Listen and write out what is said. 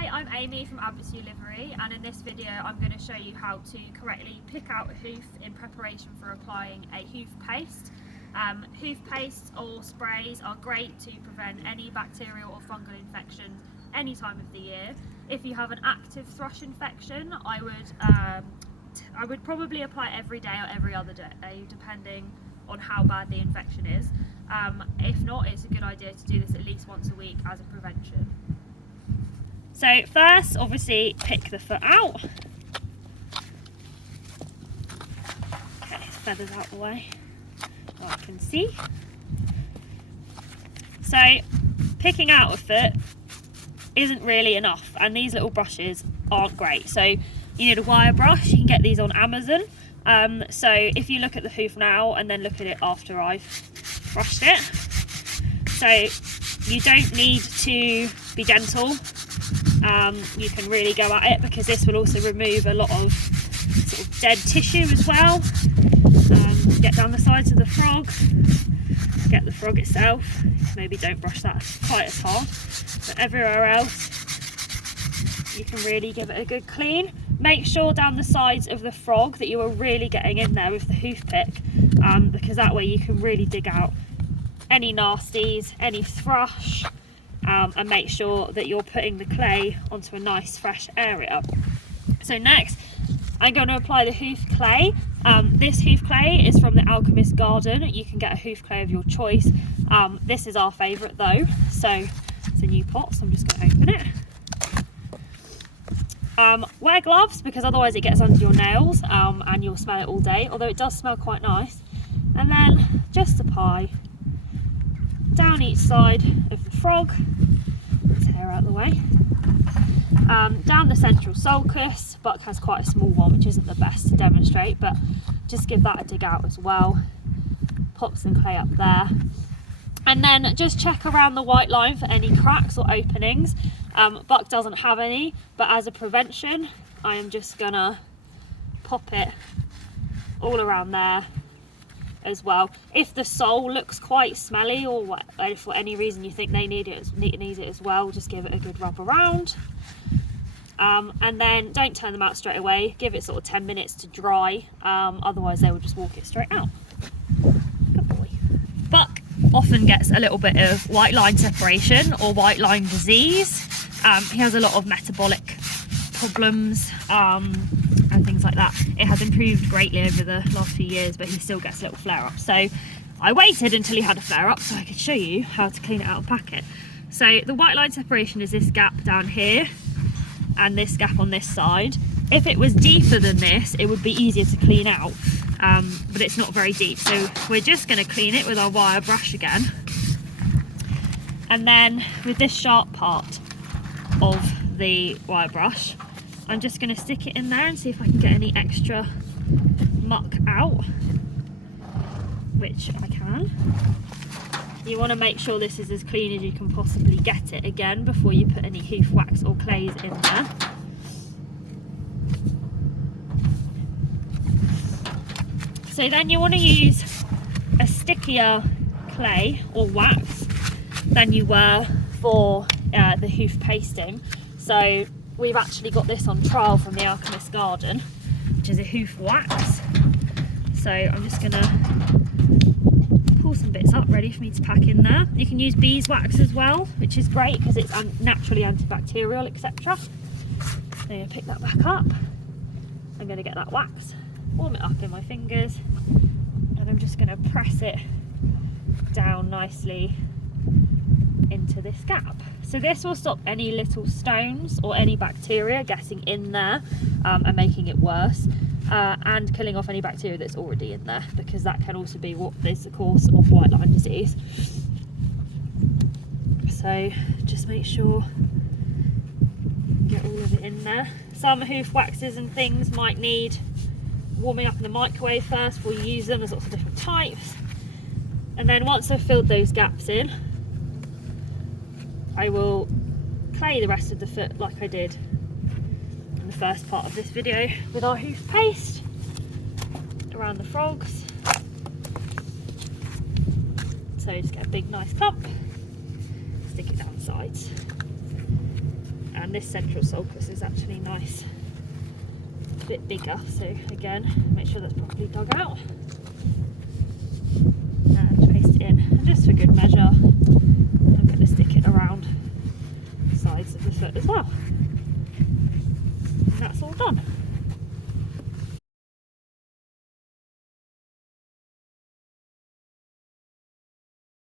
Hi, I'm Amy from Advocacy Livery, and in this video I'm going to show you how to correctly pick out a hoof in preparation for applying a hoof paste. Hoof pastes or sprays are great to prevent any bacterial or fungal infection any time of the year. If you have an active thrush infection, I would probably apply every day or every other day, depending on how bad the infection is. If not, it's a good idea to do this at least once a week as a prevention. So first, obviously, pick the foot out. Get his feathers out of the way so I can see. So picking out a foot isn't really enough, and these little brushes aren't great. So you need a wire brush. You can get these on Amazon. So if you look at the hoof now and then look at it after I've brushed it, so you don't need to be gentle. You can really go at it, because this will also remove a lot of sort of dead tissue as well. Get down the sides of the frog, get the frog itself. Maybe don't brush that quite as hard, but everywhere else you can really give it a good clean. Make sure down the sides of the frog that you are really getting in there with the hoof pick, because that way you can really dig out any nasties, any thrush, and make sure that you're putting the clay onto a nice fresh area. So next I'm going to apply the hoof clay. This hoof clay is from the Alchemist Garden. You can get a hoof clay of your choice. This is our favourite though, so it's a new pot, so I'm just going to open it. Wear gloves, because otherwise it gets under your nails and you'll smell it all day, although it does smell quite nice. And then just apply down each side of the frog. Let's hair out of the way. Down the central sulcus. Buck has quite a small one, which isn't the best to demonstrate, but just give that a dig out as well. Pop some clay up there, and then just check around the white line for any cracks or openings. Buck doesn't have any, but as a prevention I am just gonna pop it all around there as well. If the sole looks quite smelly, or if for any reason you think they need it as well, just give it a good rub around. And then don't turn them out straight away. Give it sort of 10 minutes to dry, otherwise they will just walk it straight out. Good boy. Buck often gets a little bit of white line separation or white line disease. He has a lot of metabolic problems and things like that. It has improved greatly over the last few years, but he still gets little flare-ups. So I waited until he had a flare-up so I could show you how to clean it out and pack it. So the white line separation is this gap down here and this gap on this side. If it was deeper than this, it would be easier to clean out, but it's not very deep. So we're just going to clean it with our wire brush again. And then with this sharp part of the wire brush, I'm just going to stick it in there and see if I can get any extra muck out, which I can. You want to make sure this is as clean as you can possibly get it again before you put any hoof wax or clays in there. So then you want to use a stickier clay or wax than you were for the hoof pasting. So we've actually got this on trial from the Alchemist Garden, which is a hoof wax. So I'm just going to pull some bits up ready for me to pack in there. You can use beeswax as well, which is great because it's naturally antibacterial, etc. I'm going to pick that back up. I'm going to get that wax, warm it up in my fingers, and I'm just going to press it down nicely into this gap. So this will stop any little stones or any bacteria getting in there and making it worse, and killing off any bacteria that's already in there, because that can also be what is the cause of white line disease. So just make sure you get all of it in there. Some hoof waxes and things might need warming up in the microwave first before you use them. There's lots of different types. And then once I've filled those gaps in, I will clay the rest of the foot like I did in the first part of this video with our hoof paste around the frogs. So just get a big nice clump, stick it down the sides, and this central sulcus is actually nice, a bit bigger, so again make sure that's properly dug out and paste it in. And just for good measure, I'm going to stick it around the sides of the foot as well. And that's all done.